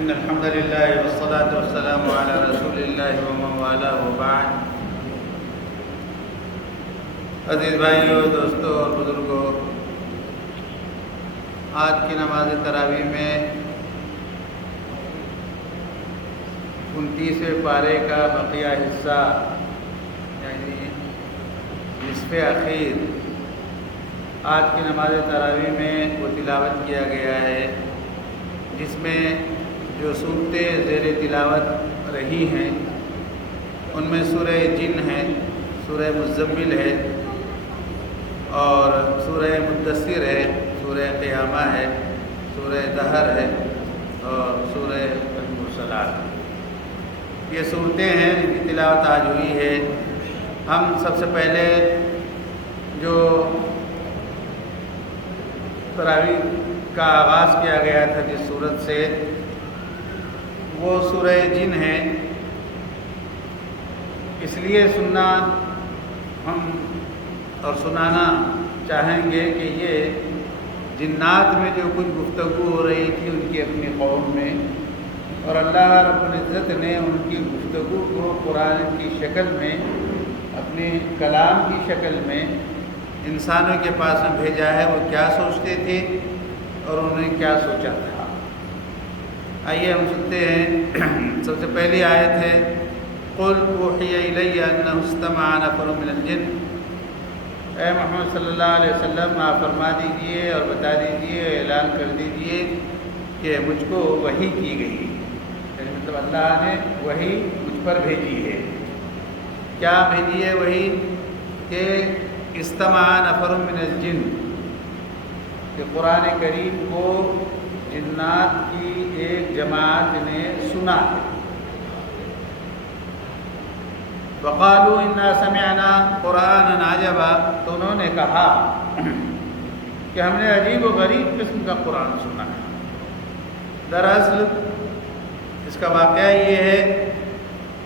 إن الحمد لله والصلاة والسلام على رسول الله ومن والاه وبعد. عزیز بھائیوں، دوستوں اور بزرگوں، آج کی نماز تراویح میں 29ویں پارے کا بقیہ حصہ یعنی نصف اخیر آج کی نماز تراویح میں وہ تلاوت کیا گیا ہے، جس میں جو صورتیں زیر تلاوت رہی ہیں ان میں سورہ جن ہے، سورہ مزمل ہے، اور سورہ مدثر ہے، سورہ قیامہ ہے، سورہ دہر ہے اور سورہ المرسلات. یہ صورتیں ہیں جن کی تلاوت آج ہوئی ہے. ہم سب سے پہلے جو تراویح کا آغاز کیا گیا تھا جس صورت سے، وہ سورہ جن ہے. اس لیے سننا ہم اور سنانا چاہیں گے کہ یہ جنات میں جو کچھ گفتگو ہو رہی تھی ان کی اپنی قوم میں، اور اللہ رب العزت نے ان کی گفتگو کو قرآن کی شکل میں، اپنے کلام کی شکل میں انسانوں کے پاس میں بھیجا ہے. وہ کیا سوچتے تھے اور انہوں نے کیا سوچا تھا. آئیے ہم سنتے ہیں. سب سے پہلی آیت ہے قُلْ أُوحِيَ إِلَيَّ أَنَّهُ اسْتَمَعَ نَفَرٌ مِّنَ الْجِنِّ. اے محمد صلی اللہ علیہ وسلم، آپ فرما دیجئے اور بتا دیجئے، اعلان کر دیجئے کہ مجھ کو وحی کی گئی، یعنی مطلب اللہ نے وحی مجھ پر بھیجی ہے. کیا بھیجی ہے وحی؟ کہ استمع نفر من الجن، کہ قرآن کریم کو جنات کی ایک جماعت نے سنا ہے. وقالوا انا سمعنا قرآنا عجبا، تو انہوں نے کہا کہ ہم نے عجیب و غریب قسم کا قرآن سنا ہے. دراصل اس کا واقعہ یہ ہے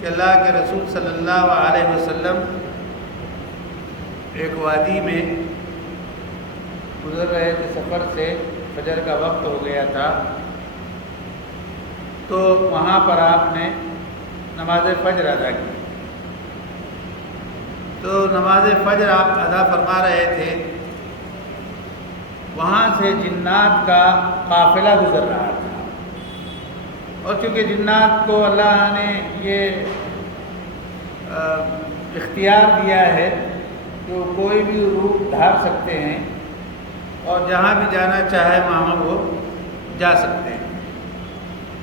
کہ اللہ کے رسول صلی اللہ علیہ وسلم ایک وادی میں گزر رہے تھے سفر سے، فجر کا وقت ہو گیا تھا، تو وہاں پر آپ نے نماز فجر ادا کی. تو نماز فجر آپ ادا فرما رہے تھے، وہاں سے جنات کا قافلہ گزر رہا تھا، اور چونکہ جنات کو اللہ نے یہ اختیار دیا ہے کہ وہ کوئی بھی روپ دھار سکتے ہیں اور جہاں بھی جانا چاہے وہاں وہ جا سکتے ہیں،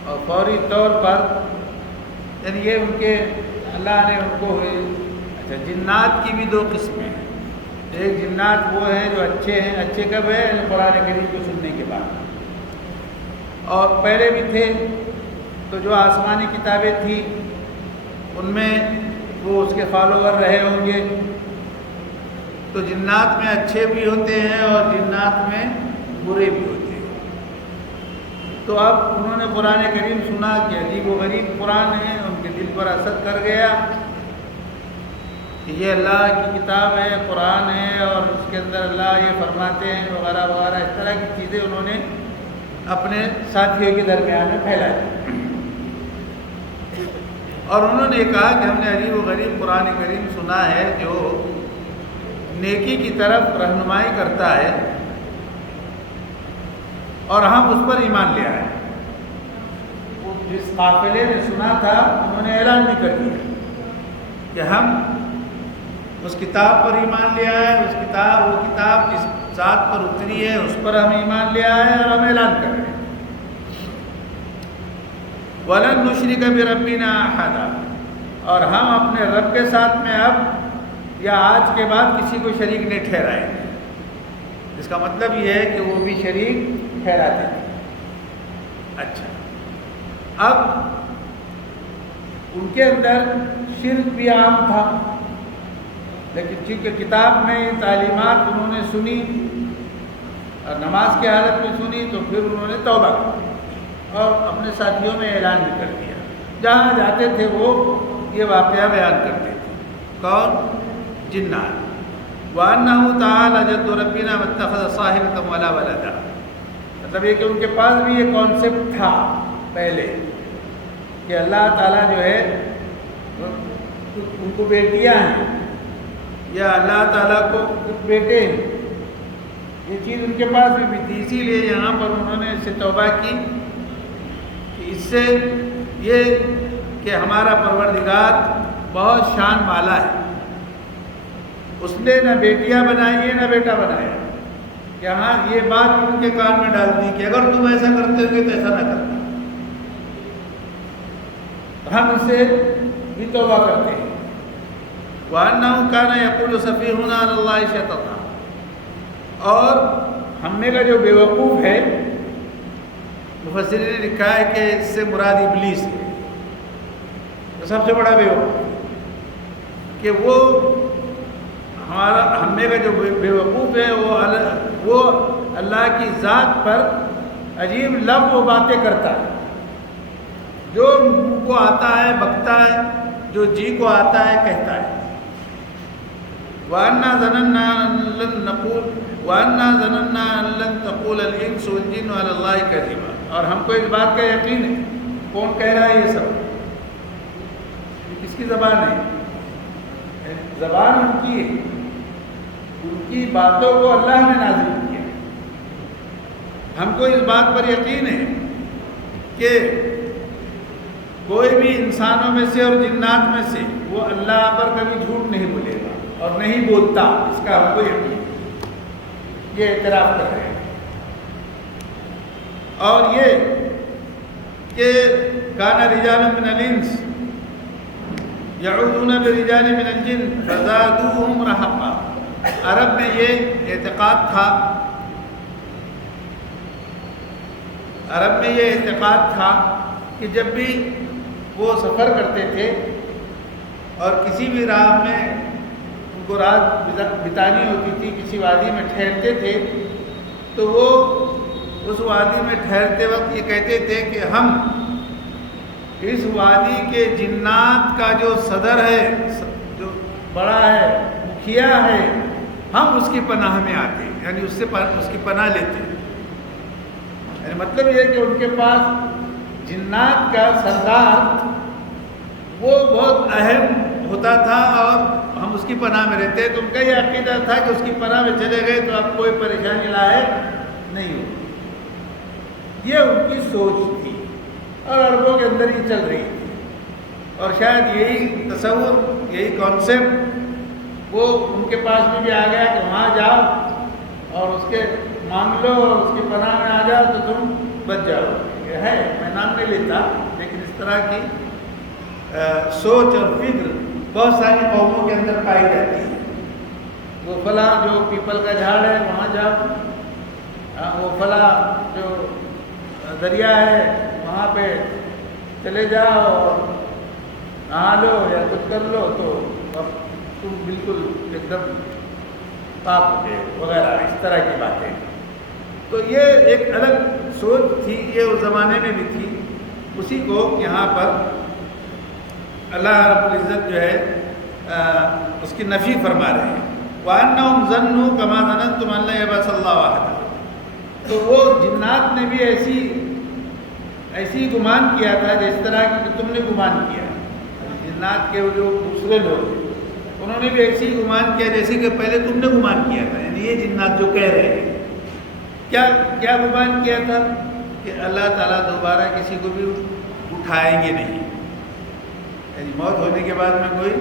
اور فوری طور پر یعنی یہ ان کے اللہ نے ان کو جنات کی بھی دو قسمیں ہیں. ایک جنات وہ ہیں جو اچھے ہیں. اچھے کب ہے؟ قرآن کریم کو سننے کے بعد. اور پہلے بھی تھے تو جو آسمانی کتابیں تھیں ان میں وہ اس کے فالوور رہے ہوں گے. تو جنات میں اچھے بھی ہوتے ہیں اور جنات میں برے بھی ہوتے ہیں. تو اب انہوں نے قرآن کریم سنا کہ عجیب و غریب قرآن ہے، ان کے دل پر اثر کر گیا کہ یہ اللہ کی کتاب ہے، قرآن ہے، اور اس کے اندر اللہ یہ فرماتے ہیں وغیرہ وغیرہ. اس طرح کی چیزیں انہوں نے اپنے ساتھیوں کے درمیان میں پھیلائی، اور انہوں نے کہا کہ ہم نے عجیب و غریب قرآن کریم سنا ہے جو نیکی کی طرف رہنمائی کرتا ہے، اور ہم اس پر ایمان لے آئے. جس قافلے نے سنا تھا انہوں نے اعلان بھی کر دیا کہ ہم اس کتاب پر ایمان لے آئے، وہ کتاب جس ذات پر اتری ہے اس پر ہم ایمان لے آئے، اور ہم اعلان کر رہے ہیں وَلَن نُشْرِكَ بِرَبِّنَا أَحَدًا، اور ہم اپنے رب کے ساتھ میں اب یا آج کے بعد کسی کو شریک نہیں ٹھہرائیں گے. اس کا مطلب یہ ہے کہ وہ بھی شریک ٹھہراتے تھے. اچھا، اب ان کے اندر شرک بھی عام تھا، لیکن چونکہ کتاب میں یہ تعلیمات انہوں نے سنی اور نماز کی حالت میں سنی، تو پھر انہوں نے توبہ کی اور اپنے ساتھیوں میں اعلان بھی کر دیا. جہاں جاتے تھے وہ یہ واقعہ بیان کرتے تھے. کون؟ جنات. وَأَنَّهُ تَعَالَى جَدُّ رَبِّنَا مَا اتَّخَذَ صَاحِبَةً وَلَا وَلَدًا. مطلب یہ کہ ان کے پاس بھی یہ کانسیپٹ تھا پہلے کہ اللہ تعالیٰ جو ہے ان کو بیٹیاں ہیں یا اللہ تعالیٰ کو بیٹے ہیں، یہ چیز ان کے پاس بھی تھی، اسی لیے یہاں پر انہوں نے اس سے توبہ کی کہ اس سے یہ کہ ہمارا پروردگار بہت شان والا ہے، اس نے نہ بیٹیاں بنائی ہیں نہ بیٹا بنایا۔ یہاں یہ بات ان کے کان میں ڈال دی کہ اگر تم ایسا کرتے ہو گے تو ایسا نہ کرنا، ہم اس سے بھی توبہ کرتے ہیں۔ وَأَنَّهُ كَانَ يَقُولُ سَفِيهُنَا عَلَى اللَّهِ شَطَطًا، اور ہم میں کا جو بیوقوف ہے، مفسرین نے لکھا ہے کہ اس سے مراد ابلیس ہے، تو سب سے بڑا بیوقوف کہ وہ ہمارا ہم میں کا جو بیوقوف ہے وہ اللہ کی ذات پر عجیب لفظ و باتیں کرتا ہے، جو منہ کو آتا ہے بکتا ہے، جو جی کو آتا ہے کہتا ہے۔ وَأَنَّا ظَنَنَّا أَن لَّن تَقُولَ الْإِنسُ وَالْجِنُّ عَلَى اللَّهِ كَذِبًا، اور ہم کو اس بات کا یقین ہے۔ کون کہہ رہا ہے یہ سب؟ کس کی زبان ہے؟ زبان ان کی ہے، ان کی باتوں کو اللہ نے نازل کیا۔ ہم کو اس بات پر یقین ہے کہ کوئی بھی انسانوں میں سے اور جنات میں سے وہ اللہ پر کبھی جھوٹ نہیں بولے گا اور نہیں بولتا، اس کا ہم کو یقین ہے، یہ اعتراف کر رہے ہیں۔ اور یہ کہ کان رجال من الانس یعوذون برجال من الجن فزادوہم رہقا، عرب میں یہ اعتقاد تھا کہ جب بھی وہ سفر کرتے تھے اور کسی بھی راہ میں ان کو رات بتانی ہوتی تھی، کسی وادی میں ٹھہرتے تھے، تو وہ اس وادی میں ٹھہرتے وقت یہ کہتے تھے کہ ہم اس وادی کے جنات کا جو صدر ہے، جو بڑا ہے، مکھیا ہے، ہم اس کی پناہ میں آتے ہیں، یعنی اس کی پناہ لیتے ہیں۔ یعنی مطلب یہ کہ ان کے پاس جنات کا سردار وہ بہت اہم ہوتا تھا اور ہم اس کی پناہ میں رہتے ہیں، تو ان کا یہ عقیدہ تھا کہ اس کی پناہ میں چلے گئے تو اب کوئی پریشانی لاحق نہیں ہوگی۔ یہ ان کی سوچ تھی اور عربوں کے اندر ہی چل رہی تھی، اور شاید یہی تصور، یہی کانسیپٹ وہ ان کے پاس میں بھی آ گیا کہ وہاں جاؤ اور اس کے مانگ لو اور اس کی پناہ میں آ جاؤ تو تم بچ جاؤ۔ یہ ہے، میں نام نہیں لیتا، لیکن اس طرح کی سوچ اور فکر بہت ساری قوموں کے اندر پائی جاتی ہے۔ وہ فلاں جو پیپل کا جھاڑ ہے وہاں جاؤ، وہ فلاں جو دریا ہے وہاں پہ چلے جاؤ اور نہا لو یا کچھ کر لو تو اب تم بالکل ایک دم پاک ہو گئے وغیرہ، اس طرح کی باتیں۔ تو یہ ایک الگ سوچ تھی، یہ اس زمانے میں بھی تھی، اسی کو یہاں پر اللہ رب العزت جو ہے اس کی نفی فرما رہے ہیں۔ وَأَنَّهُمْ ظَنُّوا كَمَا ظَنَنتُمْ أَن لَّن يَبْعَثَ اللَّهُ أَحَدًا، تو وہ جنات نے بھی ایسی گمان کیا تھا جس طرح کہ تم نے گمان کیا۔ جنات کے جو دوسرے لوگ ہیں انہوں نے بھی ایسی گمان کیا جیسے کہ پہلے تم نے گمان کیا تھا، یعنی یہ جنات جو کہہ رہے ہیں۔ کیا گمان کیا تھا؟ کہ اللہ تعالیٰ دوبارہ کسی کو بھی اٹھائیں گے نہیں، یعنی موت ہونے کے بعد میں کوئی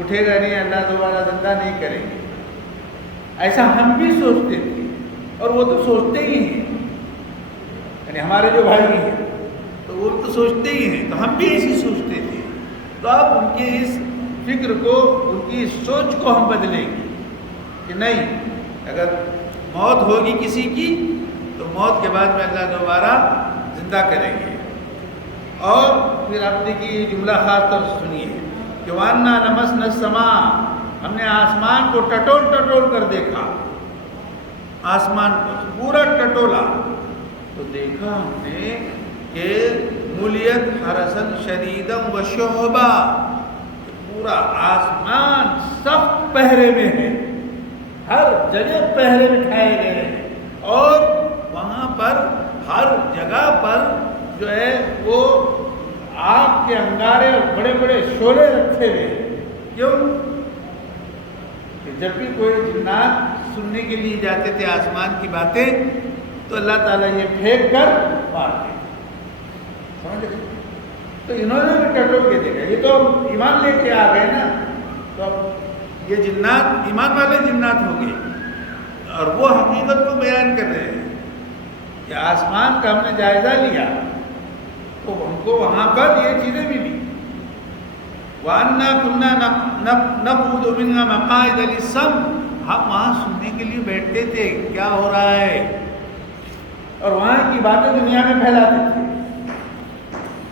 اٹھے گا نہیں، اللہ دوبارہ زندہ نہیں کریں گے۔ ایسا ہم بھی سوچتے تھے اور وہ تو سوچتے ہی ہیں، یعنی ہمارے جو بھائی ہیں تو وہ تو سوچتے ہی ہیں، تو ہم بھی ایسی سوچتے تھے۔ تو اب ان کی اس فکر کو، ان کی اس سوچ کو ہم بدلیں گے کہ نہیں، اگر موت ہوگی کسی کی تو موت کے بعد میں اللہ دوبارہ زندہ کریں گے۔ اور پھر آپ دیکھیے یہ جملہ خاص طور سے سنیے کہ وَأَنَّا لَمَسْنَا السَّمَاءَ، ہم نے آسمان کو ٹٹول کر دیکھا، آسمان کو پورا ٹٹولا تو دیکھا ہم نے کہ مُلِيَتْ حَرَسًا شَدِيدًا وَشُهُبًا، پورا آسمان سخت پہرے میں ہے، ہر جگہ پہرے بٹھائے گئے ہیں، اور وہاں پر ہر جگہ پر جو ہے انگارے اور بڑے بڑے شعلے رکھے ہوئے. کیوں؟ کہ جب بھی کوئی جنات سننے کے لیے جاتے تھے آسمان کی باتیں تو اللہ تعالیٰ یہ پھینک کر مارتے. سمجھ گئے؟ تو انہوں نے بھی ٹٹول کے دیکھا. یہ تو ایمان لے کے آ گئے نا, تو یہ جنات ایمان والے جنات ہو گئے اور وہ حقیقت کو بیان کر رہے ہیں کہ آسمان کا ہم نے جائزہ لیا تو ہم کو وہاں پر یہ چیزیں ملی. وَأَنَّا كُنَّا نَقْعُدُ مِنْهَا مَقَاعِدَ لِلسَّمْعِ, ہم وہاں سننے کے لیے بیٹھتے تھے کیا ہو رہا ہے, اور وہاں کی باتیں دنیا میں پھیلاتے تھے.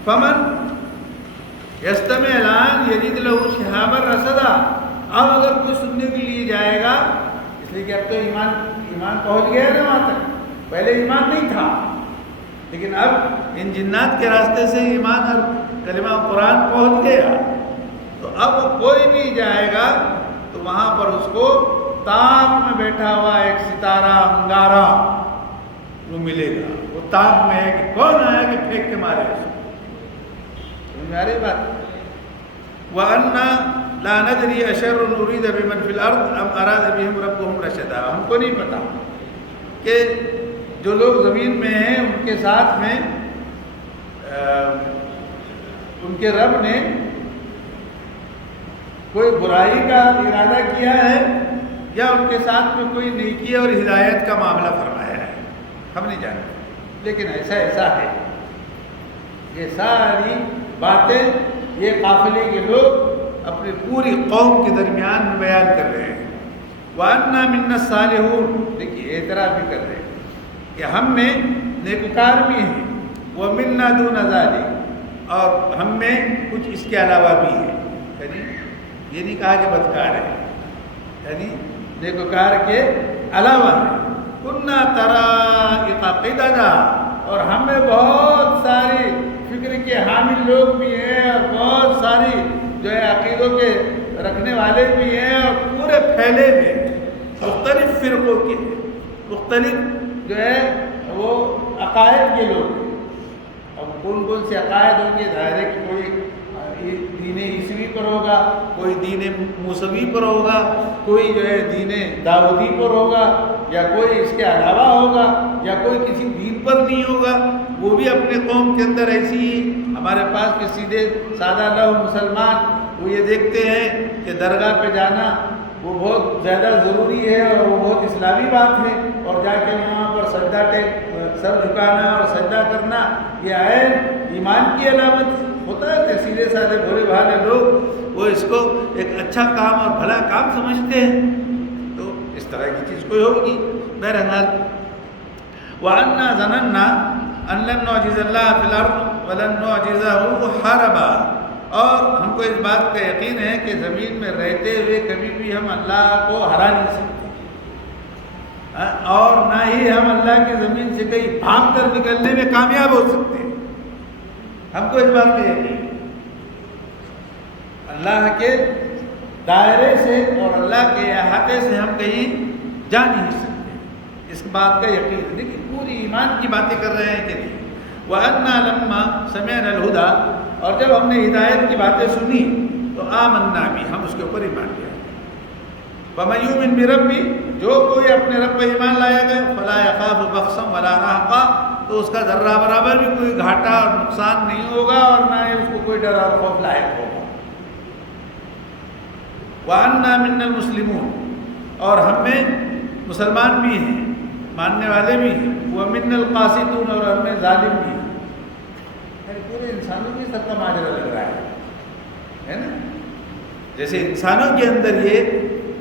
فَمَنْ يَسْتَمِعِ الْآنَ يَجِدْ لَهُ شِهَابًا رَصَدًا. اب اگر کوئی سننے کے لیے جائے گا, اس لیے کہ اب تو ایمان پہنچ گیا ہے نا وہاں تک. پہلے ایمان نہیں تھا, لیکن اب ان جنات کے راستے سے ایمان اور کلمہ قرآن پہنچ گیا. تو اب کوئی بھی جائے گا تو وہاں پر اس کو تاک میں بیٹھا ہوا ایک ستارہ انگارہ وہ ملے گا. وہ تاک میں ہے کہ کون آیا کہ پھینک کے مارے اس کو. سمجھ میں آ رہی بات؟ وَأَنَّا لَا نَدْرِي أَشَرٌّ أُرِيدَ بِمَنْ فِي الْأَرْضِ أَمْ أَرَادَ بِهِمْ رَبُّهُمْ رَشَدًا. ہم کو نہیں پتا کہ جو لوگ زمین میں ہیں ان کے ساتھ میں ان کے رب نے کوئی برائی کا ارادہ کیا ہے یا ان کے ساتھ میں کوئی نیکی اور ہدایت کا معاملہ فرمایا ہے, ہم نہیں جانتے. لیکن ایسا ہے. یہ ساری باتیں یہ قافلے کے لوگ اپنی پوری قوم کے درمیان میں بیان کر رہے ہیں. وَأَنَّا مِنَّا الصَّالِحُونَ. دیکھیے اعتراف بھی کر رہے ہیں کہ ہم میں نیکوکار بھی ہیں. وَمِنَّا دُونَ ذَلِكَ, اور ہم میں کچھ اس کے علاوہ بھی ہیں. یعنی یہ نہیں کہا کہ بدکار ہے, یعنی نیکوکار کے علاوہ ہے. كُنَّا طَرَائِقَ قِدَدًا, اور ہم میں بہت ساری فکر کے حامل لوگ بھی ہیں اور بہت ساری جو ہے عقیدوں کے رکھنے والے بھی ہیں اور پورے پھیلے ہوئے مختلف فرقوں کے مختلف جو ہے وہ عقائد کے لوگ. اب کون سے عقائد ہوں گے؟ ظاہر ہے کہ کوئی دین عیسوی پر ہوگا, کوئی دین موسوی پر ہوگا, کوئی جو ہے دین داودی پر ہوگا, یا کوئی اس کے علاوہ ہوگا, یا کوئی کسی دین پر نہیں ہوگا. وہ بھی اپنے قوم کے اندر ایسی ہی. ہمارے پاس کے سیدھے سادہ لوہ مسلمان وہ یہ دیکھتے ہیں کہ درگاہ پہ جانا وہ بہت زیادہ ضروری ہے اور وہ بہت اسلامی بات ہے, اور جا کے وہاں پر سر جھکانا اور سجدہ کرنا یہ عین ایمان کی علامت ہوتا ہے. سیدھے سادے بھولے بھالے لوگ وہ اس کو ایک اچھا کام اور بھلا کام سمجھتے ہیں. تو اس طرح کی چیز کوئی ہوگی. بہرحال وَأَنَّا ظَنَنَّا أَن لَّن نُّعْجِزَ اللَّهَ فِي الْأَرْضِ وَلَن نُّعْجِزَهُ حَرَبًا, اور ہم کو اس بات کا یقین ہے کہ زمین میں رہتے ہوئے کبھی بھی ہم اللہ کو ہرا نہیں سکتے, اور نہ ہی ہم اللہ کی زمین سے کہیں بھاگ کر نکلنے میں کامیاب ہو سکتے ہیں. ہم کو اس بات کا یقین ہے. اللہ کے دائرے سے اور اللہ کے احاطے سے ہم کہیں جا نہیں سکتے. اس بات کا یقین ہے. لیکن پوری ایمان کی باتیں کر رہے ہیں کہ نہیں. وَأَنَّا لَمَّا سَمِعْنَا الْهُدَىٰ, اور جب ہم نے ہدایت کی باتیں سنی تو آمنا بھی, ہم اس کے اوپر ایمان لے آئے. وَمَن يُؤْمِن بِرَبِّهِ, جو کوئی اپنے رب پر ایمان لائے گا, فَلَا يَخَافُ بَخْسًا وَلَا رَهَقًا, تو اس کا ذرہ برابر بھی کوئی گھاٹا اور نقصان نہیں ہوگا اور نہ ہی اس کو کوئی ڈر اور خوف لاحق ہوگا. وَأَنَّا مِنَّا الْمُسْلِمُونَ, اور ہم میں مسلمان بھی ہیں, ماننے والے بھی ہیں. وَمِنَّا الْقَاسِطُونَ, اور ہم میں ظالم بھی ہیں. پورے انسانوں کی سب کا ماجرا لگ رہا ہے نا. جیسے انسانوں کے اندر یہ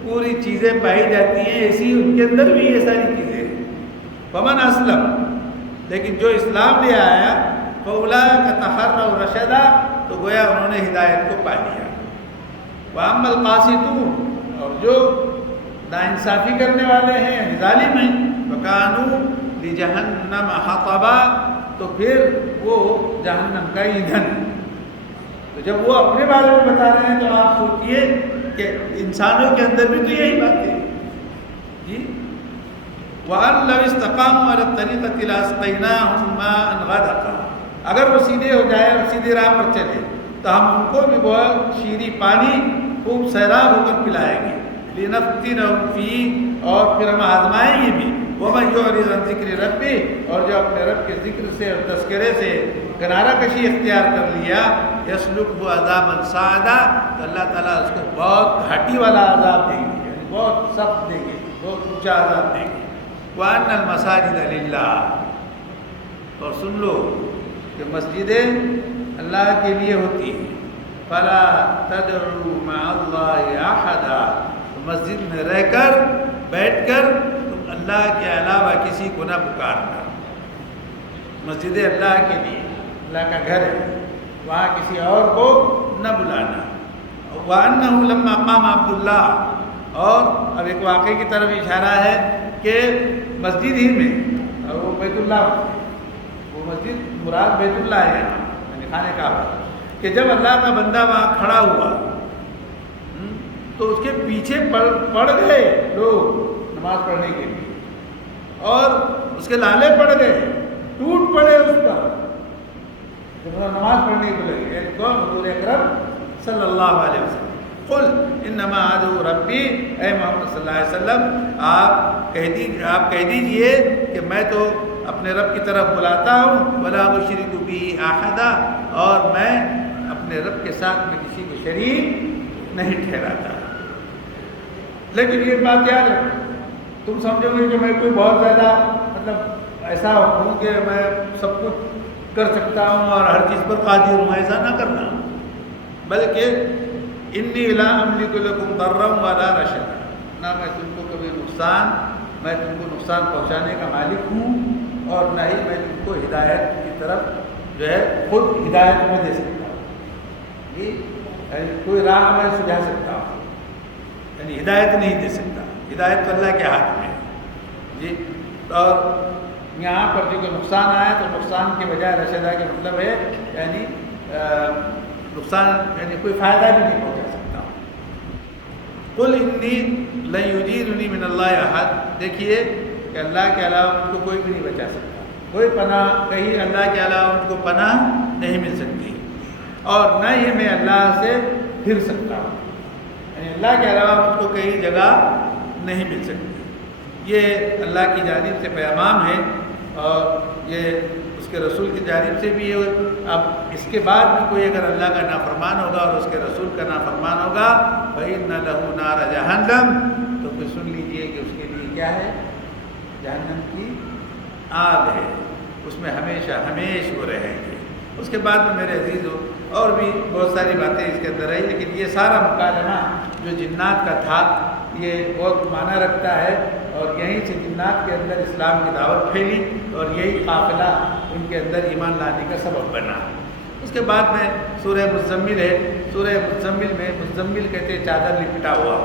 پوری چیزیں پائی جاتی ہیں ایسی ان کے اندر بھی یہ ساری چیزیں ہیں. فمن اسلم, لیکن جو اسلام لے آیا, فَأُولَٰئِكَ تَحَرَّوْا رَشَدًا, تو گویا انہوں نے ہدایت کو پا لیا. وَأَمَّا الْقَاسِطُونَ, اور جو ناانصافی کرنے والے ہیں ظالم ہیں, فَكَانُوا لِجَهَنَّمَ حَطَبًا, تو پھر وہ جہنم کا ایندھن. تو جب وہ اپنے بارے میں بتا رہے ہیں تو آپ سوچئے کہ انسانوں کے اندر بھی تو یہی بات ہے جی. وَأَن لَّوِ اسْتَقَامُوا عَلَى الطَّرِيقَةِ لَأَسْقَيْنَاهُم مَّاءً غَدَقًا, اگر وہ سیدھے ہو جائے اور سیدھے راہ پر چلے تو ہم ان کو بھی بہت شیریں پانی خوب سیراب ہو کر پلائیں گے، لنفتنہم فیہ، اور پھر ہم آزمائیں گے بھی، ومن یعرض عن ذکر ربہ، اور جو اپنے رب کے ذکر سے اور تذکرے سے کنارہ کشی اختیار کر لیا، یسلکہ عذابا صعدا، تو اللہ تعالیٰ اس کو بہت گھاٹی والا عذاب دیں گے، یعنی بہت سخت دیں گے، بہت اونچا عذاب دیں گے۔ وَأَنَّ الْمَسَاجِدَ لِلَّهِ، اور سن لو کہ مسجدیں اللہ کے لیے ہوتی ہیں، فَلَا تَدْعُوا مَعَ اللَّهِ أَحَدًا، مسجد میں رہ کر بیٹھ کر تم اللہ کے علاوہ کسی کو نہ پکارنا۔ مسجد اللہ کے لیے، اللہ کا گھر ہے، وہاں کسی اور کو نہ بلانا۔ وَأَنَّهُ لَمَّا قَامَ عَبْدُ اللَّهِ، اور اب ایک واقعے کی طرف اشارہ ہے کہ مسجد ہی میں، اور وہ بیت اللہ، وہ مسجد مراد بیت اللہ ہے یعنی خانہ کعبہ، کہ جب اللہ کا بندہ وہاں کھڑا ہوا تو اس کے پیچھے پڑ گئے لوگ نماز پڑھنے کے لیے، اور اس کے لالے پڑ گئے، ٹوٹ پڑے اس پر جب نماز پڑھنے کو لگے۔ ایک کون؟ حضور اکرم صلی اللہ علیہ وسلم۔ قل انما ادعو ربی، اے محمد صلی اللہ علیہ وسلم آپ کہہ دیجئے کہ میں تو اپنے رب کی طرف بلاتا ہوں، ولا اشرک به احدا، اور میں اپنے رب کے ساتھ میں کسی کو شریک نہیں ٹھہراتا۔ لیکن یہ بات یاد رکھو، تم سمجھو گے کہ میں کوئی بہت زیادہ مطلب ایسا ہوں کہ میں سب کچھ کر سکتا ہوں اور ہر چیز پر قادر ہوں، ایسا نہ کرنا، بلکہ انی لا املک لکم ضرا ولا رشدا، نہ میں تم کو کبھی میں تم کو نقصان پہنچانے کا مالک ہوں، اور نہ ہی میں تم کو ہدایت کی طرف جو ہے خود ہدایت میں دے سکتا ہوں، جی کوئی راہ میں سجھا سکتا ہوں، یعنی ہدایت نہیں دے سکتا، ہدایت تو اللہ کے ہاتھ میں ہے جی۔ اور یہاں پر جو کہ نقصان آیا تو نقصان کے بجائے رشدہ کا مطلب ہے یعنی نقصان، یعنی کوئی فائدہ بھی نہیں پہنچا سکتا۔ قل انی لن یجیرنی من اللہ احد، دیکھیے کہ اللہ کے علاوہ ان کو کوئی بھی نہیں بچا سکتا، کوئی پناہ کہیں اللہ کے علاوہ ان کو پناہ نہیں مل سکتی، اور نہ ہی میں اللہ سے پھر سکتا ہوں، یعنی اللہ کے علاوہ ان کو کہیں جگہ نہیں مل سکتی۔ یہ اللہ کی جانب سے پیغام ہے، اور یہ اس کے رسول کی جانب سے بھی ہے۔ اب اس کے بعد بھی کوئی اگر اللہ کا نافرمان ہوگا اور اس کے رسول کا نافرمان ہوگا، فَإِنَّ لَهُ نَارَ جَهَنَّمَ، تو پھر سن لیجئے کہ اس کے لیے کیا ہے؟ جہنم کی آگ ہے، اس میں ہمیشہ ہمیش وہ رہیں گے۔ اس کے بعد میں میرے عزیزوں اور بھی بہت ساری باتیں اس کے اندر رہی، لیکن یہ سارا مکالمہ جو جنات کا تھا یہ بہت معنی رکھتا ہے، اور یہیں سے جنات کے اندر اسلام کی دعوت پھیلی، اور یہی قافلہ ان کے اندر ایمان لانے کا سبب بنا۔ اس کے بعد میں سورہ مزمل ہے، سورہ مزمل میں مزمل کہتے ہیں چادر لپٹا ہوا،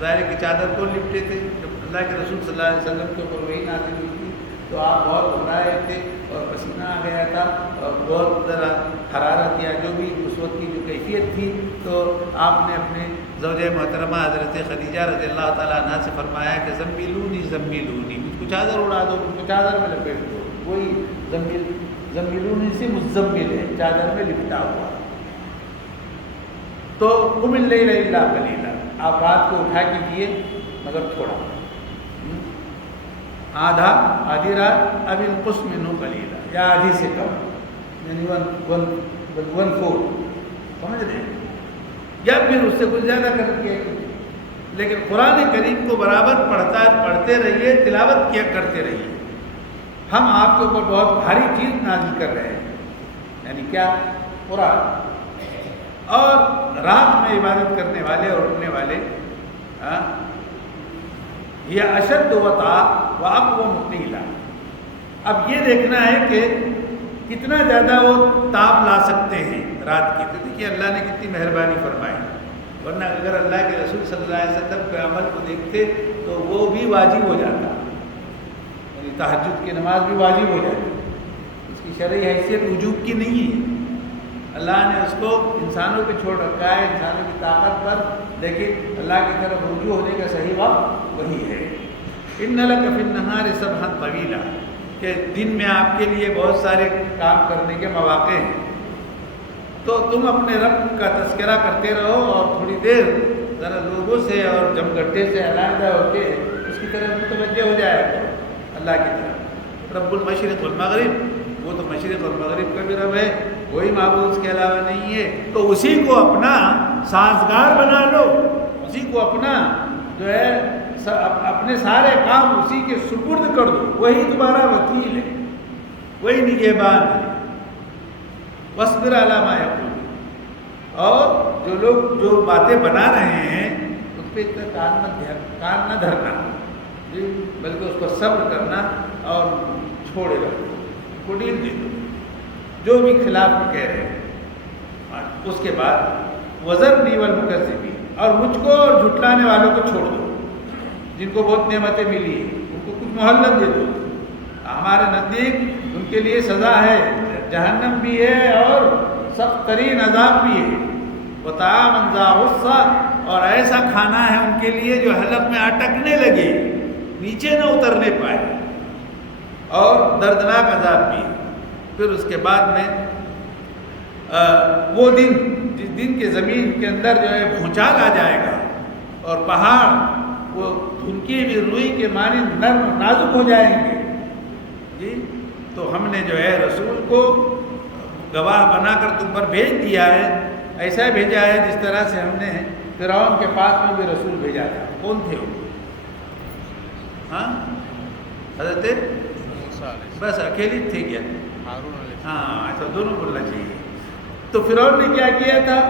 ظاہر کی چادر کو لپٹے تھے، جب اللہ کے رسول صلی اللہ علیہ وسلم کے اوپر وحی نازل ہوئی تھی تو آپ بہت گھبرائے تھے اور پسینہ آ گیا تھا اور بہت ذرا حرارت یا جو بھی اس وقت کی جو کیفیت تھی، تو آپ نے اپنے زوجہ محترمہ حضرت خدیجہ رضی اللہ تعالیٰ عنہ سے فرمایا کہ زمیلونی زمیلونی، مجھ کو چادر اڑا دو، مجھ کو چادر میں لپیٹ دو۔ وہی زمیلونی سے مزمل ہے، چادر میں لپٹا ہوا۔ تو قم اللیل الا قلیلا، آپ رات کو اٹھا کیجیے مگر تھوڑا، آدھی رات، اب انقص منہ قلیلا، یا آدھی سے کم، یعنی ون فورتھ، سمجھ رہے ہیں، یا پھر اس سے کچھ زیادہ کر کے، لیکن قرآن کریم کو برابر پڑھتے رہیے، تلاوت کیا کرتے رہیے۔ ہم آپ کے اوپر بہت بھاری چیز نازل کر رہے ہیں، یعنی کیا؟ قرآن، اور رات میں عبادت کرنے والے اور اٹھنے والے یہ اشد وطا واقوم قیلا۔ اب یہ دیکھنا ہے کہ کتنا زیادہ وہ تاب لا سکتے ہیں رات کی۔ تو دیکھیے اللہ نے کتنی مہربانی فرمائی، ورنہ اگر اللہ کے رسول صلی اللہ علیہ وسلم کے عمل کو دیکھتے تو وہ بھی واجب ہو جاتا، یعنی تہجد کی نماز بھی واجب ہو جاتی، اس کی شرعی حیثیت وجوب کی نہیں ہے۔ اللہ نے اس کو انسانوں پہ چھوڑ رکھا ہے، انسانوں کی طاقت پر، لیکن اللہ کی طرف رجوع ہونے کا صحیح وقت وہی ہے۔ ان لک فی النہار سبحا طویلا، کہ دن میں آپ کے لیے بہت سارے کام کرنے کے مواقع ہیں، تو تم اپنے رب کا تذکرہ کرتے رہو اور تھوڑی دیر ذرا لوگوں سے اور جمگٹے سے علیحدہ ہو کے اس کی طرف متوجہ ہو جائے کرو اللہ کی طرف۔ رب المشرق والمغرب، وہ تو مشرق اور مغرب کا بھی رب ہے، کوئی معبود اس کے علاوہ نہیں ہے، تو اسی کو اپنا سازگار بنا لو، اسی کو اپنا جو ہے اپنے سارے کام اسی کے سپرد کر دو، وہی تمہارا وکیل ہے، وہی نگہبان ہے۔ وَاصْبِرْ عَلَىٰ مَا يَقُولُونَ، اور جو لوگ جو باتیں بنا رہے ہیں اس پہ اتنا کان نہ دھرنا، بلکہ اس پر صبر کرنا اور چھوڑے رکھو، کو ڈیل دے دو جو بھی خلاف میں کہہ رہے ہیں۔ اس کے بعد وَذَرْنِي وَالْمُكَذِّبِينَ، اور مجھ کو اور جھٹلانے والوں کو چھوڑ دو، جن کو بہت نعمتیں ملی ہیں ان کو کچھ مہلت دے دو، ہمارے نزدیک ان کے لیے سزا ہے، جہنم بھی ہے اور سخت ترین عذاب بھی ہے۔ وَطَعَامًا ذَا غُصَّةٍ، اور ایسا کھانا ہے ان کے لیے جو حلق میں اٹکنے لگے، نیچے نہ اترنے پائے، اور دردناک عذاب بھی ہے۔ پھر اس کے بعد میں وہ دن جس دن کے زمین کے اندر جو ہے بھونچال آ جائے گا اور پہاڑ وہ دھنکی ہوئی روئی کے مانند نرم نازک ہو جائیں گے، جی تو ہم نے جو ہے رسول کو گواہ بنا کر تم پر بھیج دیا ہے، ایسا بھیجا ہے جس طرح سے ہم نے فرعون کے پاس میں بھی رسول بھیجا تھا۔ کون تھے وہ؟ ہاں حضرت بس اکیلی تھے کیا؟ ہاں ایسا دونوں بولنا چاہیے۔ تو فرعون نے کیا کیا تھا؟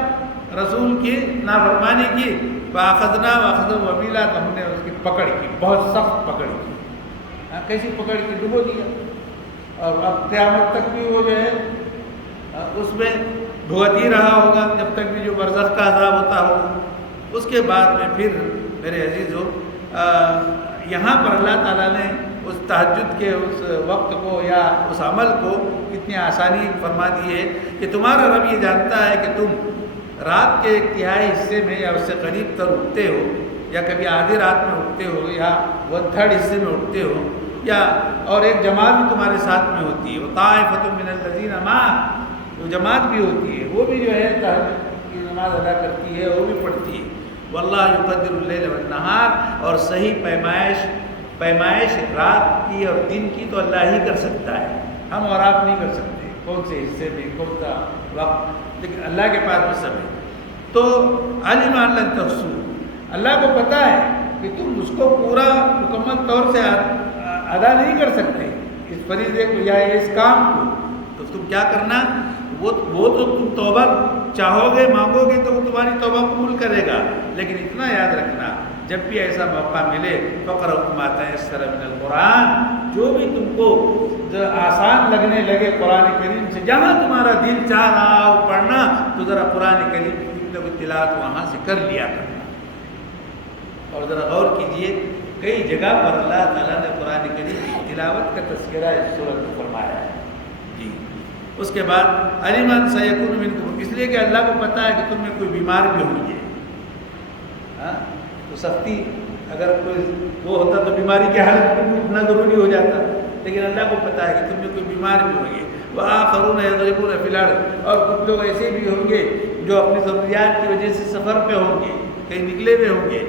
رسول کی نافرمانی کی، فَأَخَذْنَا وَأَخَذَهُ وَبِيلًا، تو ہم نے اس کی پکڑ کی، بہت سخت پکڑ کی۔ کیسی پکڑ کی؟ ڈبو دیا، اور اب قیامت تک بھی وہ جو ہے اس میں بھگت ہی رہا ہوگا، جب تک بھی جو برزخ کا عذاب ہوتا ہوگا۔ اس کے بعد میں پھر میرے عزیزو یہاں پر اللہ تعالیٰ نے اس تہجد کے اس وقت کو یا اس عمل کو کتنی آسانی فرما دی ہے کہ تمہارا رب یہ جانتا ہے کہ تم رات کے ایک تہائی حصے میں یا اس سے قریب تر اٹھتے ہو، یا کبھی آدھی رات میں اٹھتے ہو، یا 1/3 حصے میں اٹھتے ہو، یا اور ایک جماعت بھی تمہارے ساتھ میں ہوتی ہے، وَطَائِفَةٌ مِّنَ الَّذِينَ مَعَكَ، وہ جماعت بھی ہوتی ہے، وہ بھی جو ہے تہجد کی نماز ادا کرتی ہے، وہ بھی پڑھتی ہے۔ وَاللَّهُ يُقَدِّرُ اللَّيْلَ وَالنَّهَارَ، اور صحیح پیمائش رات کی اور دن کی تو اللہ ہی کر سکتا ہے، ہم اور آپ نہیں کر سکتے، کون سے حصے میں کون سا وقت، لیکن اللہ کے پاس میں سب ہے۔ تو عَلِمَ أَن لَّن تُحْصُوهُ، اللہ کو پتہ ہے کہ تم اس کو پورا مکمل طور سے ادا نہیں کر سکتے، اس فریضے کو یا اس کام کو، تو تم کیا کرنا، وہ تو تم توبہ چاہو گے مانگو گے تو وہ تمہاری توبہ قبول کرے گا، لیکن اتنا یاد رکھنا جب بھی ایسا موقع ملے فَقْرَؤْا مَا تَيَسَّرَ مِنَ الْقُرْآنِ، جو بھی تم کو آسان لگنے لگے قرآن کریم سے، جہاں تمہارا دل چاہ رہا ہو پڑھنا تو ذرا قرآن کریم کی تلاوت وہاں سے کر لیا کرنا۔ اور ذرا غور کیجئے، کئی جگہ پر اللہ تعالیٰ نے قرآن کریم کی تلاوت کا تذکرہ اس سورت میں فرمایا ہے۔ جی اس کے بعد عَلِمَ أَن سَيَكُونُ مِنكُمْ، اس لیے کہ اللہ کو پتہ ہے کہ تم میں کوئی بیمار بھی ہوں گے، تو سختی اگر کوئی وہ ہوتا تو بیماری کے حالت میں اتنا ضروری ہو جاتا، لیکن اللہ کو پتہ ہے کہ تم میں کوئی بیمار بھی ہوں گے۔ وَآخَرُونَ يَضْرِبُونَ فِي الْأَرْضِ، اور کچھ لوگ ایسے بھی ہوں گے جو اپنی ضروریات کی وجہ سے سفر پہ ہوں گے، کہیں نکلے ہوئے ہوں گے،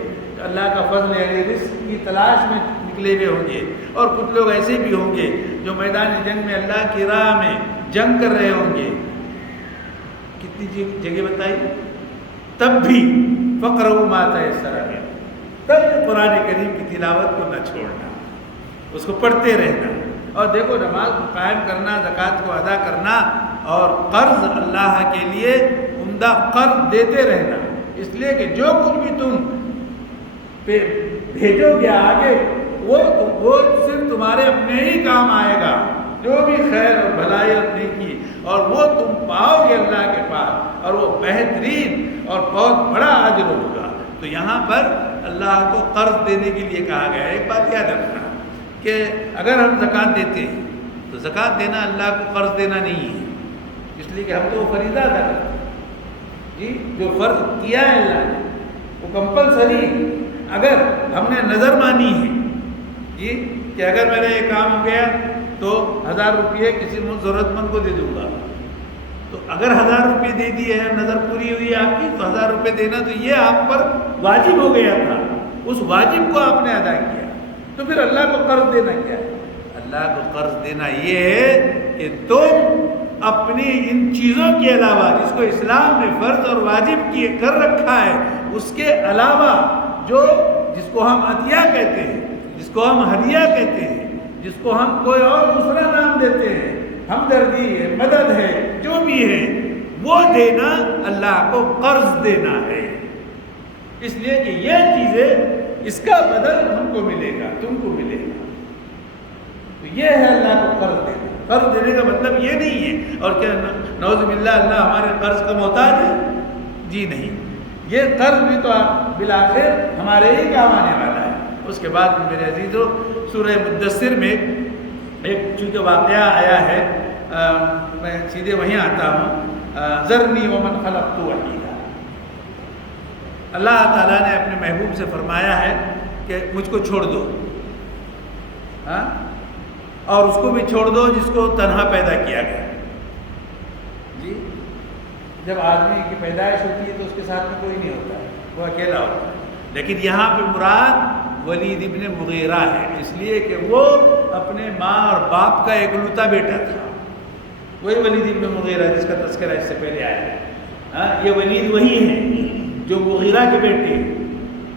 اللہ کا فضل یعنی رزق کی تلاش میں نکلے ہوئے ہوں گے، اور کچھ لوگ ایسے بھی ہوں گے جو میدان جنگ میں اللہ کی راہ میں جنگ کر رہے ہوں گے۔ کتنی جگہ بتائی؟ تب بھی فَقْرَؤْا مَا تَيَسَّرَ مِنْهُ، تب قرآن کریم کی تلاوت کو نہ چھوڑنا، اس کو پڑھتے رہنا، اور دیکھو نماز کو قائم کرنا، زکوٰۃ کو ادا کرنا، اور قرض اللہ کے لیے عمدہ قرض دیتے رہنا، اس لیے کہ جو کچھ بھی تم بھیجو گے آگے وہ صرف تمہارے اپنے ہی کام آئے گا، جو بھی خیر اور بھلائی اور نیکی، اور وہ تم پاؤ گے اللہ کے پاس، اور وہ بہترین اور بہت بڑا اجر ہوگا۔ تو یہاں پر اللہ کو قرض دینے کے لیے کہا گیا ہے۔ ایک بات یاد رکھنا کہ اگر ہم زکوٰۃ دیتے ہیں تو زکوٰۃ دینا اللہ کو قرض دینا نہیں ہے، اس لیے کہ ہم تو وہ فریضہ ادا کرتے ہیں، جی جو فرض کیا ہے اللہ نے وہ کمپلسری، اگر ہم نے نظر مانی ہے جی کہ اگر میرا یہ کام ہو گیا تو 1000 روپئے کسی ضرورت مند کو دے دوں گا، تو اگر 1000 روپے دے دیے ہیں، نظر پوری ہوئی آپ کی، تو 1000 روپے دینا تو یہ آپ پر واجب ہو گیا تھا، اس واجب کو آپ نے ادا کیا، تو پھر اللہ کو قرض دینا کیا ہے؟ اللہ کو قرض دینا یہ ہے کہ تم اپنی ان چیزوں کے علاوہ جس کو اسلام نے فرض اور واجب کیے کر رکھا ہے، اس کے علاوہ جس کو ہم عطیہ کہتے ہیں، جس کو ہم ہدیہ کہتے ہیں، جس کو ہم کوئی اور دوسرا نام دیتے ہیں، ہمدردی ہے، مدد ہے، جو بھی ہے، وہ دینا اللہ کو قرض دینا ہے، اس لیے کہ یہ چیزیں اس کا بدل ہم کو ملے گا، تم کو ملے گا، تو یہ ہے اللہ کو قرض دینا۔ قرض دینے کا مطلب یہ نہیں ہے اور کیا نعوذ باللہ اللہ ہمارے قرض کا محتاج ہے، جی نہیں، یہ قرض بھی تو بالآخر ہمارے ہی کام آنے والا ہے۔ اس کے بعد میرے عزیزو سورہ مدثر میں ایک چونکہ واقعہ آیا ہے، میں سیدھے وہیں آتا ہوں، ذرنی ومن خلقت وحیدا، اللہ تعالیٰ نے اپنے محبوب سے فرمایا ہے کہ مجھ کو چھوڑ دو، اور اس کو بھی چھوڑ دو جس کو تنہا پیدا کیا گیا۔ جی، جب آدمی کی پیدائش ہوتی ہے تو اس کے ساتھ میں کوئی نہیں ہوتا ہے، وہ اکیلا ہوتا ہے، لیکن یہاں پہ مراد ولید ابن مغیرہ ہے، اس لیے کہ وہ اپنے ماں اور باپ کا اکلوتا بیٹا تھا، وہی ولید ابن مغیرہ جس کا تذکرہ اس سے پہلے آیا ہے۔ یہ ولید وہی ہے جو مغیرہ کے بیٹے ہیں،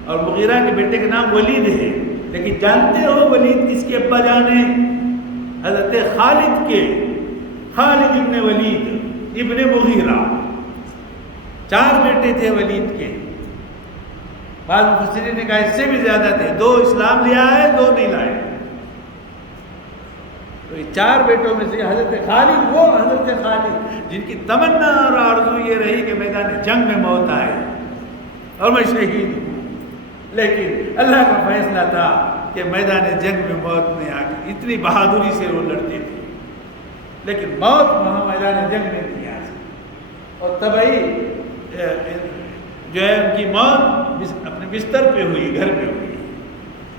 اور مغیرہ کے بیٹے کا نام ولید ہے، لیکن جانتے ہو ولید کس کے ابا جان ہیں؟ حضرت خالد کے، خالد ابن ولید ابن مغیرہ، 4 بیٹے تھے ولید کے، بعض مفسرین نے کہا اس سے بھی زیادہ تھے، 2 اسلام لے آئے، 2 نہیں لائے، تو یہ 4 بیٹوں میں سے حضرت خالد، وہ حضرت خالد جن کی تمنا اور آرزو یہ رہی کہ میدان جنگ میں موت آئے اور میں شہید ہوں، لیکن اللہ کا فیصلہ تھا کہ میدان جنگ میں موت نہیں آ گئی، اتنی بہادری سے وہ لڑتے تھے، لیکن موت وہاں میدان جنگ میں نہیں آ سکی، اور طبعی جو ہے ان کی موت اپنے بستر پہ ہوئی، گھر پہ ہوئی،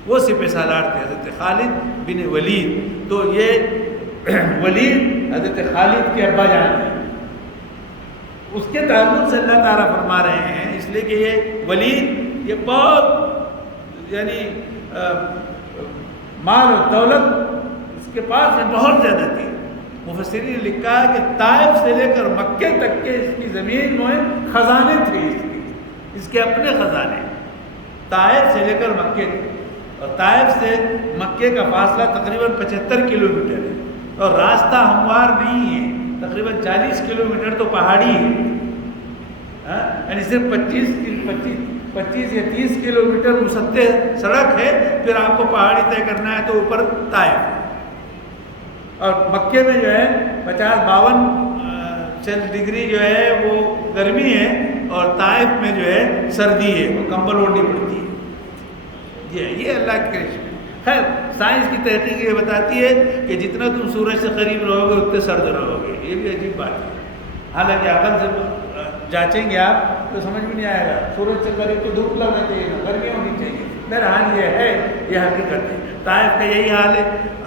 وہ سپہ سالار تھے حضرت خالد بن ولید، تو یہ ولید حضرت خالد کے ابا جان ہیں، اس کے تعلق سے اللہ تعالیٰ فرما رہے ہیں، اس لیے کہ یہ ولید یہ بہت یعنی مال و دولت اس کے پاس بہت زیادہ تھی، مفسرین نے لکھا ہے کہ طائف سے لے کر مکے تک کے اس کی زمین میں خزانے تھے، اس کے اپنے خزانے، طائف سے لے کر مکے تک، اور طائف سے مکے کا فاصلہ تقریباً 75 کلومیٹر ہے، اور راستہ ہموار نہیں ہے، تقریباً 40 کلومیٹر تو پہاڑی ہے، یعنی صرف 25 یا 30 کلومیٹر مسطح سڑک ہے، پھر آپ کو پہاڑی طے کرنا ہے تو اوپر طائف، اور مکے میں جو ہے 50-52 ڈگری جو ہے وہ گرمی ہے، اور طائف میں جو ہے سردی ہے، وہ کمبل اوڑھنی پڑتی ہے، یہ اللہ کی کرشمہ۔ خیر سائنس کی تحقیق یہ بتاتی ہے کہ جتنا تم سورج سے قریب رہو گے اتنے سرد رہو گے، یہ بھی عجیب بات ہے، حالانکہ عقل سے جانچیں گے آپ تو سمجھ میں نہیں آئے گا، سورج سے قریب تو دھوپ لگنا چاہیے نا، گرمی ہونی چاہیے، بہرحال یہ ہے، یہ حقیقت ہے۔ طائف کا یہی حال ہے،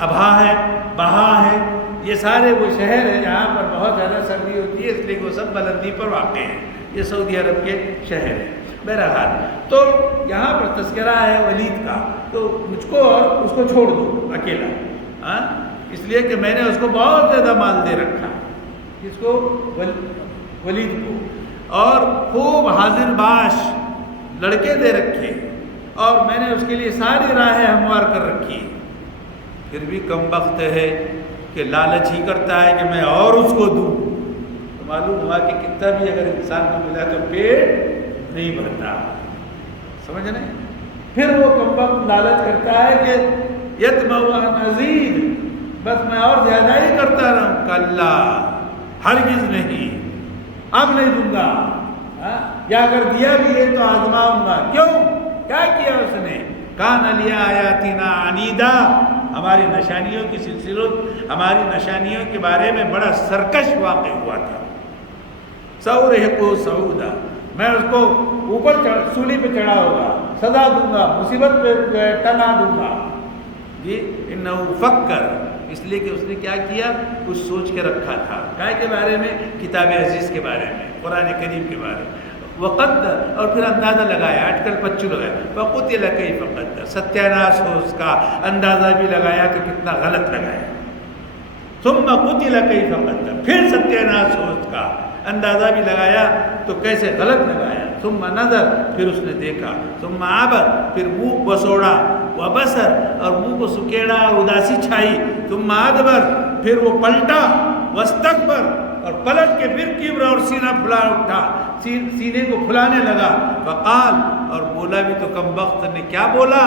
ابہا ہے، بہا ہے، یہ سارے وہ شہر ہیں جہاں پر بہت زیادہ سردی ہوتی ہے، اس لیے وہ سب بلندی پر واقع ہیں، یہ سعودی عرب کے شہر ہیں۔ بہرحال تو یہاں پر تذکرہ ہے ولید کا، تو مجھ کو اور اس کو چھوڑ دو اکیلا، اس لیے کہ میں نے اس کو بہت زیادہ مال دے رکھا، جس کو ولید کو، اور خوب حاضر باش لڑکے دے رکھے، اور میں نے اس کے لیے ساری راہیں ہموار کر رکھی، پھر بھی کم بخت ہے کہ لالچ ہی کرتا ہے کہ میں اور اس کو دوں، تو معلوم ہوا کہ کتنا بھی اگر انسان کو ملا تو پیٹ نہیں بھرتا، سمجھ نہیں، پھر وہ کم بخت لالچ کرتا ہے کہ یطمع ان ازید، بس میں اور زیادہ ہی کرتا رہوں، کلا ہرگز نہیں، اب نہیں دوں گا، یا اگر دیا بھی ہے تو آزماؤں گا، کیوں؟ کیا کیا اس نے؟ کان علی آیاتنا عنیدا، ہماری نشانیوں کی سلسلوں، ہماری نشانیوں کے بارے میں بڑا سرکش واقع ہوا تھا، سورہقو سعودا، میں اس کو اوپر سولی پہ چڑھا ہوگا، سزا دوں گا، مصیبت پہ ٹنا دوں گا، جی انہو فکر، اس لیے کہ اس نے کیا کیا، کچھ سوچ کے رکھا تھا، کائے کے بارے میں، کتاب عزیز کے بارے میں، قرآن کریم کے بارے میں، وقدر، اور پھر اندازہ لگایا، اٹکل پچو لگایا، فقتل کیف قدر، ستیاناش ہو اس کا، اندازہ بھی لگایا تو کتنا غلط لگایا، ثم قتل کیف قدر، پھر ستیاناش ہو اس کا، اندازہ بھی لگایا تو کیسے غلط لگایا، ثم نظر، پھر اس نے دیکھا، ثم عبر، پھر منہ بسوڑا، وبصر، اور منہ کو سکیڑا اور اداسی چھائی، ثم ادبر، پھر وہ پلٹا، واستکبر، اور پلٹ کے پھر کبر اور سینہ پھلا اٹھا، سینے کو پھلانے لگا، فقال، اور بولا بھی تو کم وقت نے کیا بولا،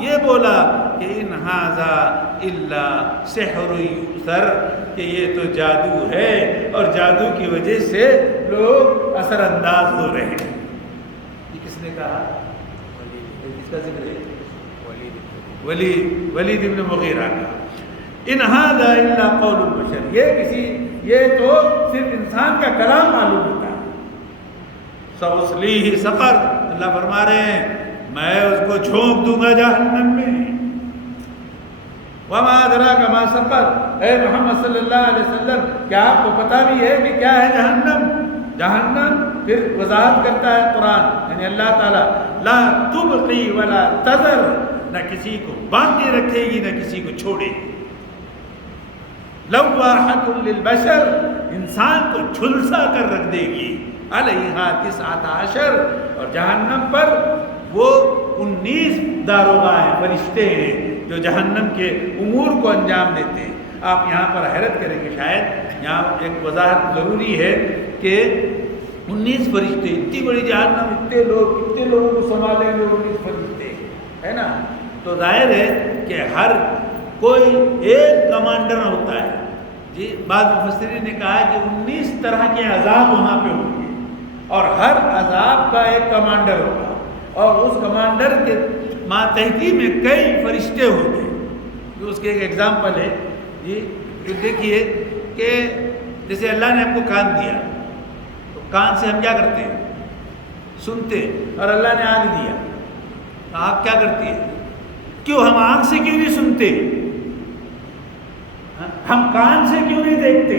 یہ بولا کہ ان ھذا الا سحر یؤثر، کہ یہ تو جادو ہے اور جادو کی وجہ سے لوگ اثر انداز ہو رہے ہیں۔ یہ کس نے کہا؟ کس کا ذکر ہے؟ ولید ابن مغیرہ کا۔ ان ھذا الا قول البشر، یہ تو صرف انسان کا کلام معلوم ہوتا ہے۔ سأصلیہ سقر، اللہ فرما رہے ہیں میں اس کو جھونک دوں گا جہنم میں۔ وما ادراک ما سقر، اے محمد صلی اللہ علیہ وسلم کیا آپ کو پتہ بھی ہے کہ کیا ہے جہنم؟ جہنم پھر وضاحت کرتا ہے قرآن، یعنی اللہ تعالیٰ، لا تبقی ولا تذر، نہ کسی کو باقی رکھے گی نہ کسی کو چھوڑے گی، لواحۃ للبشر، انسان کو جھلسا کر رکھ دے گی، علیہا 19، اور جہنم پر وہ 19 داروغہ ہیں، فرشتے ہیں جو جہنم کے امور کو انجام دیتے ہیں۔ آپ یہاں پر حیرت کریں گے، شاید یہاں ایک وضاحت ضروری ہے کہ 19 فرشتے، اتنی بڑی جہنم، اتنے لوگوں کو سنبھالیں گے 19 فرشتے، ہے نا؟ تو ظاہر ہے کہ ہر کوئی ایک کمانڈر ہوتا ہے۔ جی بعض مفسرین نے کہا کہ 19 طرح کے عذاب وہاں پہ ہوں گے اور ہر عذاب کا ایک کمانڈر ہوگا، اور اس کمانڈر کے ماتحتی میں کئی فرشتے ہوں گے۔ اس کے ایک ایگزامپل ہے، جی دیکھیے کہ جیسے اللہ نے ہم کو کان دیا، تو کان سے ہم کیا کرتے ہیں؟ سنتے، اور اللہ نے آنکھ دیا، آنکھ کیا کرتی ہے؟ کیوں ہم آنکھ سے کیوں نہیں سنتے؟ ہم کان سے کیوں نہیں دیکھتے؟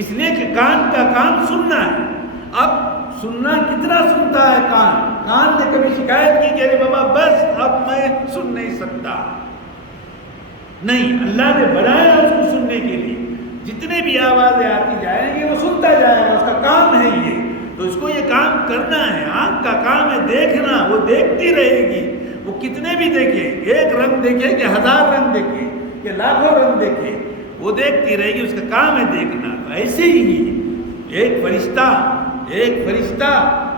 اس لیے کہ کان کا کام سننا ہے۔ اب سننا کتنا سنتا ہے کان نے کبھی شکایت کی کہ ارے بابا بس اب میں سن نہیں سکتا؟ نہیں، اللہ نے بنایا اس کو سننے کے لیے، جتنے بھی آوازیں آتی جائیں گی وہ سنتا جائے گا، اس کا کام ہے یہ، تو اس کو یہ کام کرنا ہے۔ آنکھ کا کام ہے دیکھنا، وہ دیکھتی رہے گی، وہ کتنے بھی دیکھے، ایک رنگ دیکھے کہ 1000 رنگ دیکھے کہ لاکھوں رنگ دیکھے، وہ دیکھتی رہے گی، اس کا کام ہے دیکھنا۔ ایسے ہی ایک فرشتہ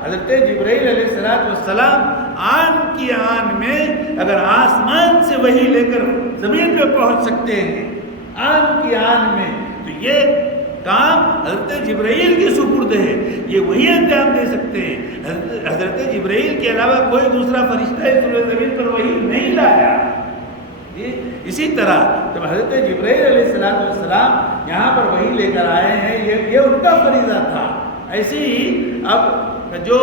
حضرت جبرائیل علیہ السلام آن کی آن میں اگر آسمان سے وحی لے کر زمین پہ پہنچ سکتے ہیں آن کی آن میں، تو یہ کام حضرت جبرائیل کے سپرد ہے، یہ وہی انجام دے سکتے ہیں۔ حضرت جبرائیل کے علاوہ کوئی دوسرا فرشتہ اس زمین پر وحی نہیں لایا۔ اسی طرح جب حضرت جبرائیل علیہ السلام یہاں پر وحی لے کر آئے ہیں، یہ ان کا فریضہ تھا۔ ایسے ہی اب جو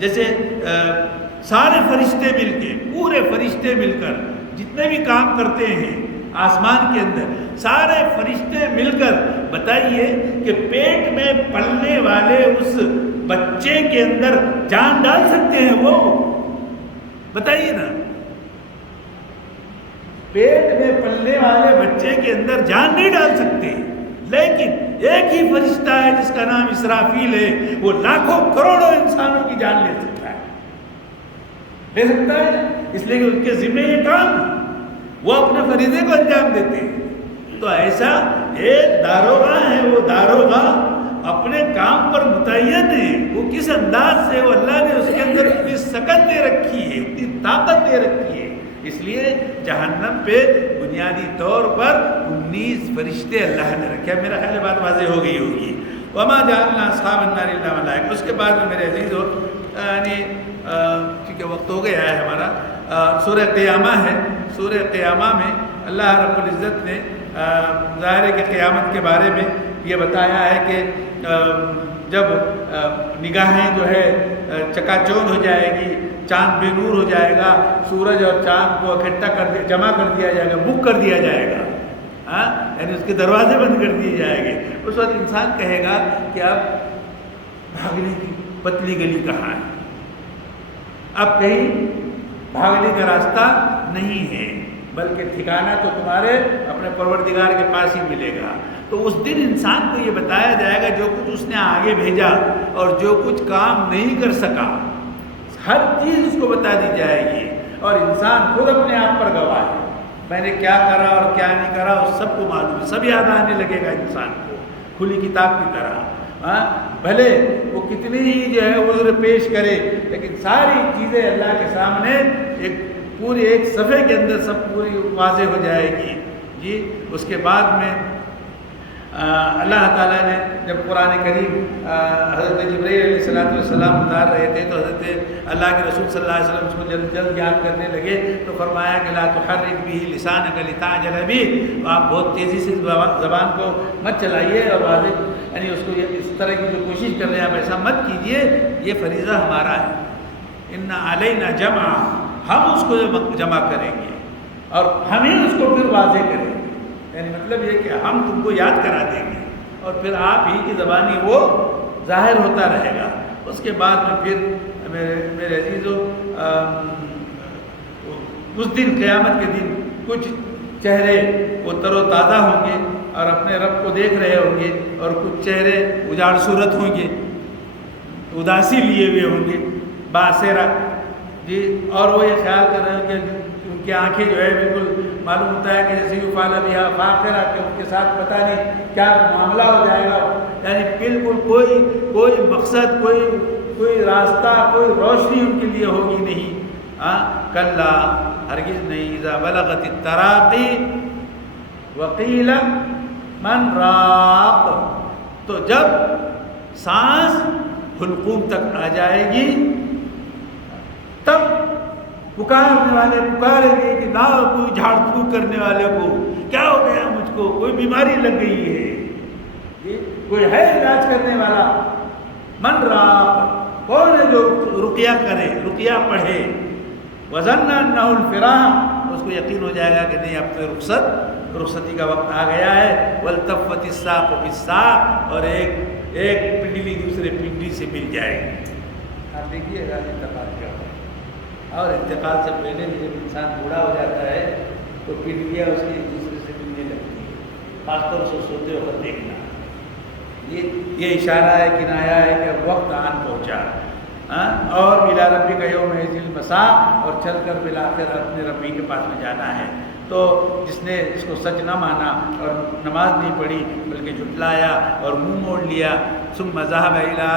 جیسے سارے فرشتے مل کے، پورے فرشتے مل کر جتنے بھی کام کرتے ہیں آسمان کے اندر، سارے فرشتے مل کر بتائیے کہ پیٹ میں پلنے والے اس بچے کے اندر جان ڈال سکتے ہیں؟ وہ بتائیے نا، پیٹ میں پلنے والے بچے کے اندر جان نہیں ڈال سکتے، لیکن ایک ہی فرشتہ ہے جس کا نام اسرافیل ہے، وہ لاکھوں کروڑوں انسانوں کی جان لے سکتا ہے، اس لیے کہ ان کے ذمہ یہ کام ہے، وہ اپنے فریضے کو انجام دیتے ہیں۔ تو ایسا ایک داروغہ ہے، وہ داروغہ اپنے کام پر متعین ہے، وہ کس انداز سے وہ اللہ نے اس کے اندر اتنی سکت دے رکھی ہے، اتنی طاقت دے رکھی ہے۔ اس لیے جہنم پہ بنیادی طور پر 19 فرشتے اللہ نے رکھے۔ میرا خیال ہے بات واضح ہو گئی ہوگی۔ وما جعلنا اصحاب النار الا ملائکۃ۔ اس کے بعد میں میرے عزیزو، یعنی چونکہ وقت ہو گیا ہے ہمارا، سورہ قیامہ ہے۔ سورہ قیامہ میں اللہ رب العزت نے ظاہر ہے کہ قیامت کے بارے میں یہ بتایا ہے کہ جب نگاہیں جو ہے چکا چوندھ ہو جائے گی، چاند بے نور ہو جائے گا، سورج اور چاند کو اکٹھا جمع کر دیا جائے گا، بک کر دیا جائے گا، ہاں یعنی اس کے دروازے بند کر دیے جائیں گے. اس وقت انسان کہے گا کہ اب بھاگنے کی پتلی گلی کہاں ہے، اب کہیں بھاگنے کا راستہ نہیں ہے، بلکہ ٹھکانہ تو تمہارے اپنے پروردگار کے پاس ہی ملے گا. تو اس دن انسان کو یہ بتایا جائے گا جو کچھ اس نے آگے بھیجا اور جو کچھ کام نہیں کر سکا، ہر چیز اس کو بتا دی جائے گی، اور انسان خود اپنے آپ پر گواہ ہے. میں نے کیا کرا اور کیا نہیں کرا اس سب کو معلوم ہے، سب یاد آنے لگے گا انسان کو کھلی کتاب کی طرح. ہاں بھلے وہ کتنی ہی جو ہے عذر پیش کرے، لیکن ساری چیزیں اللہ کے سامنے ایک صفحے کے اندر سب پوری واضح ہو جائے گی. جی اس کے بعد میں اللہ تعالیٰ نے جب قرآن کریم حضرت جبرائیل علیہ السلام اتار رہے تھے تو حضرت اللہ کے رسول صلی اللہ علیہ وسلم اس کو جلد جلد یاد کرنے لگے تو فرمایا کہ لا تحرک به لسانک لتعجل به، آپ بہت تیزی سے زبان کو مت چلائیے اور واضح یعنی اس کو اس طرح کی جو کوشش کر رہے ہیں آپ ایسا مت کیجیے، یہ فریضہ ہمارا ہے. ان علینا جمع، ہم اس کو جمع کریں گے اور ہم ہی اس کو پھر واضح کریں گے. یعنی مطلب یہ کہ ہم تم کو یاد کرا دیں گے اور پھر آپ ہی کی زبانی وہ ظاہر ہوتا رہے گا. اس کے بعد میں پھر میرے عزیزو اس دن قیامت کے دن کچھ چہرے وہ تر و تازہ ہوں گے اور اپنے رب کو دیکھ رہے ہوں گے، اور کچھ چہرے اجاڑ صورت ہوں گے، اداسی لیے ہوئے ہوں گے، باصرہ جی، اور وہ یہ خیال کر رہے ہیں کہ ان کی آنکھیں جو ہے بالکل معلوم ہوتا ہے کہ جیسے یفعل بہا فاقرہ، کہ ان کے ساتھ پتہ نہیں کیا معاملہ ہو جائے گا. یعنی بالکل کوئی مقصد، کوئی راستہ، کوئی روشنی ان کے لیے ہوگی نہیں. کلا ہرگز نہیں، اذا بلغت التراقی وقیل من راق، تو جب سانس حلقوم تک آ جائے گی تب پکارنے والے پکاریں گے کہ نہ کوئی جھاڑ پھونک کرنے والے کو کیا ہو گیا، مجھ کو کوئی بیماری لگ گئی ہے، کوئی ہے علاج کرنے والا. من راق، کون ہے جو رقیہ کرے، رقیہ پڑھے. وظن انہ الفراق، اس کو یقین ہو جائے گا کہ نہیں اب تو رخصتی کا وقت آ گیا ہے. والتفت الساق بالساق، اور ایک پنڈلی دوسرے پنڈلی سے مل جائے گی. آپ دیکھیے گا انتقال کیا ہوگا، اور انتقال سے پہلے بھی جب انسان بوڑھا ہو جاتا ہے تو پنڈلیاں اس کی ایک دوسرے سے ملنے لگتی ہیں، خاص طور سے سوتے وقت دیکھنا. یہ اشارہ ہے، کنایا ہے کہ وقت آن پہنچا. اور الی ربک یوم المساق، اور چل کر بالآخر اپنے ربی کے پاس میں جانا ہے. تو جس نے اس کو سچ نہ مانا اور نماز نہیں پڑھی بلکہ جھٹلایا اور منہ موڑ لیا، ثم ذهب الى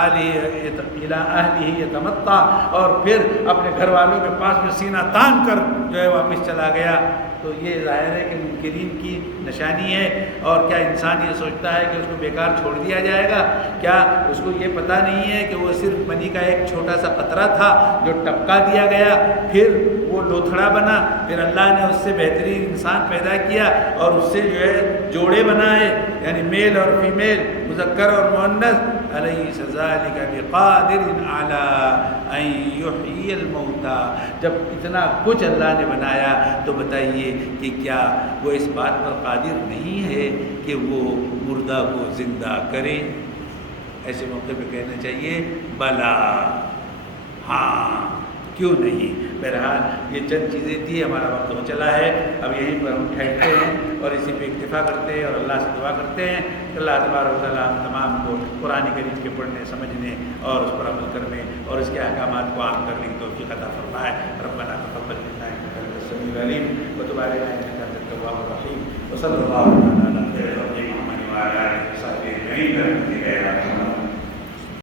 اهله يتمطى، اور پھر اپنے گھر والوں کے پاس میں سینہ تان کر جو ہے واپس چلا گیا، تو یہ ظاہر ہے کہ منکرین کی نشانی ہے. اور کیا انسان یہ سوچتا ہے کہ اس کو بیکار چھوڑ دیا جائے گا؟ کیا اس کو یہ پتہ نہیں ہے کہ وہ صرف منی کا ایک چھوٹا سا قطرہ تھا جو ٹپکا دیا گیا، پھر وہ لوتھڑا بنا، پھر اللہ نے اس سے بہترین انسان پیدا کیا اور اس سے جو ہے جوڑے بنائے، یعنی میل اور فیمیل، مذکر اور مؤنث. الیس ذلک بقادر علی ان یحیی الموتى، جب اتنا کچھ اللہ نے بنایا تو بتائیے کہ کیا وہ اس بات پر قادر نہیں ہے کہ وہ مردہ کو زندہ کرے؟ ایسے موقع پہ کہنا چاہیے بلا، ہاں کیوں نہیں. بہرحال یہ چند چیزیں تھی، ہمارا وقت ہو چلا ہے، اب یہیں پر ہم ٹھہرتے ہیں اور اسی پہ اکتفا کرتے ہیں اور اللہ سے دعا کرتے ہیں کہ اللہ تبارک و تعالیٰ ہم تمام کو قرآن کریم کے پڑھنے، سمجھنے اور اس پر عمل کرنے اور اس کے احکامات کو عام کرنے کی توفیق عطا فرمائے. ربنا تقبل منا انک انت السمیع العلیم وتب علینا انک انت التواب الرحیم. وصلی اللہ علی محمد وعلی آلہ وصحبہ اجمعین.